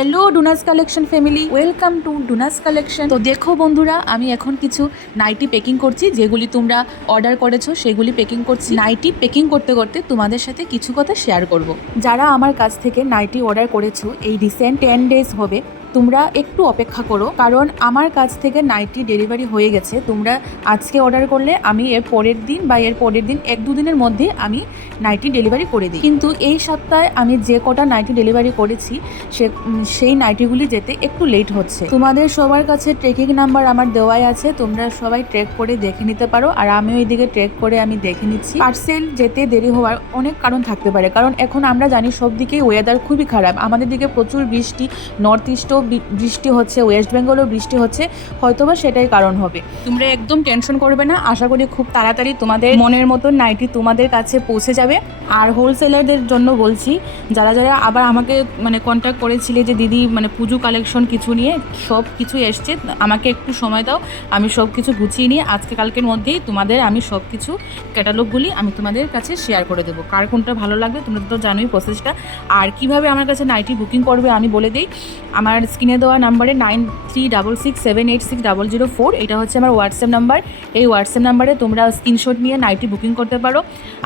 Hello Dunas collection family, welcome to Dunas collection. তো দেখো বন্ধুরা, আমি এখন কিছু নাইটি প্যাকিং করছি, যেগুলি তোমরা অর্ডার করেছো সেগুলি প্যাকিং করছি। নাইটি প্যাকিং করতে করতে তোমাদের সাথে কিছু কথা শেয়ার করব। যারা আমার কাছ থেকে নাইটি অর্ডার করেছো এই রিসেন্ট 10 ডেজ হবে, তোমরা একটু অপেক্ষা করো, কারণ আমার কাছ থেকে নাইটি ডেলিভারি হয়ে গেছে। তোমরা আজকে অর্ডার করলে আমি এর পরের দিন বা এর পরের দিন 1-2 দিনের মধ্যে আমি নাইটি ডেলিভারি করে দিই। কিন্তু এই সপ্তাহে আমি যে কটা নাইটি ডেলিভারি করেছি সেই নাইটিগুলি যেতে একটু লেট হচ্ছে। তোমাদের সবার কাছে ট্রেকিং নাম্বার আমার দেওয়াই আছে, তোমরা সবাই ট্রেক করে দেখে নিতে পারো, আর আমিও এইদিকে ট্রেক করে আমি দেখে নিচ্ছি। পার্সেল যেতে দেরি হওয়ার অনেক কারণ থাকতে পারে, কারণ এখন আমরা জানি সব দিকেই ওয়েদার খুবই খারাপ। আমাদের দিকে প্রচুর বৃষ্টি, নর্থ ইস্টও বৃষ্টি হচ্ছে, ওয়েস্ট বেঙ্গলও বৃষ্টি হচ্ছে, হয়তোবা সেটাই কারণ হবে। তোমরা একদম টেনশন করবে না, আশা করি খুব তাড়াতাড়ি তোমাদের মনের মতন নাইটি তোমাদের কাছে পৌঁছে যাবে। আর হোলসেলারদের জন্য বলছি, যারা যারা আবার আমাকে কন্ট্যাক্ট করেছিলে যে দিদি পুজো কালেকশন কিছু নিয়ে, সব কিছু এসছে, আমাকে একটু সময় দাও, আমি সব কিছু গুছিয়ে নিয়ে আজকে কালকের মধ্যেই তোমাদের আমি সব কিছু ক্যাটালগুলি আমি তোমাদের কাছে শেয়ার করে দেবো। কার কোনটা ভালো লাগবে তোমরা তো জানোই প্রসেসটা। আর কিভাবে আমার কাছে নাইটি বুকিং করবে আমি বলে দিই। আমার স্ক্রিনে দেওয়া নাম্বারে 9366786004, এটা হচ্ছে আমার হোয়াটসঅ্যাপ নাম্বার। এই হোয়াটসঅ্যাপ নাম্বারে তোমরা স্ক্রিনশট নিয়ে নাইটি বুকিং করতে পারো।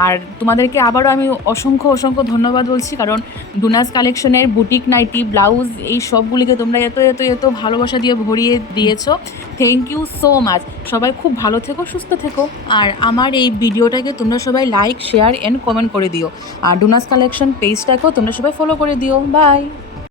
আর তোমাদেরকে আবারও আমি অসংখ্য অসংখ্য ধন্যবাদ বলছি, কারণ ডুনাস কালেকশনের বুটিক নাইটি, ব্লাউজ, এই সবগুলিকে তোমরা এত এত এত ভালোবাসা দিয়ে ভরিয়ে দিয়েছো। Thank you so much. সবাই খুব ভালো থেকো, সুস্থ থেকো। আর আমার এই ভিডিওটাকে তোমরা সবাই লাইক, শেয়ার অ্যান্ড কমেন্ট করে দিও। আর ডুনাস কালেকশন পেজটাকেও তোমরা সবাই ফলো করে দিও। বাই।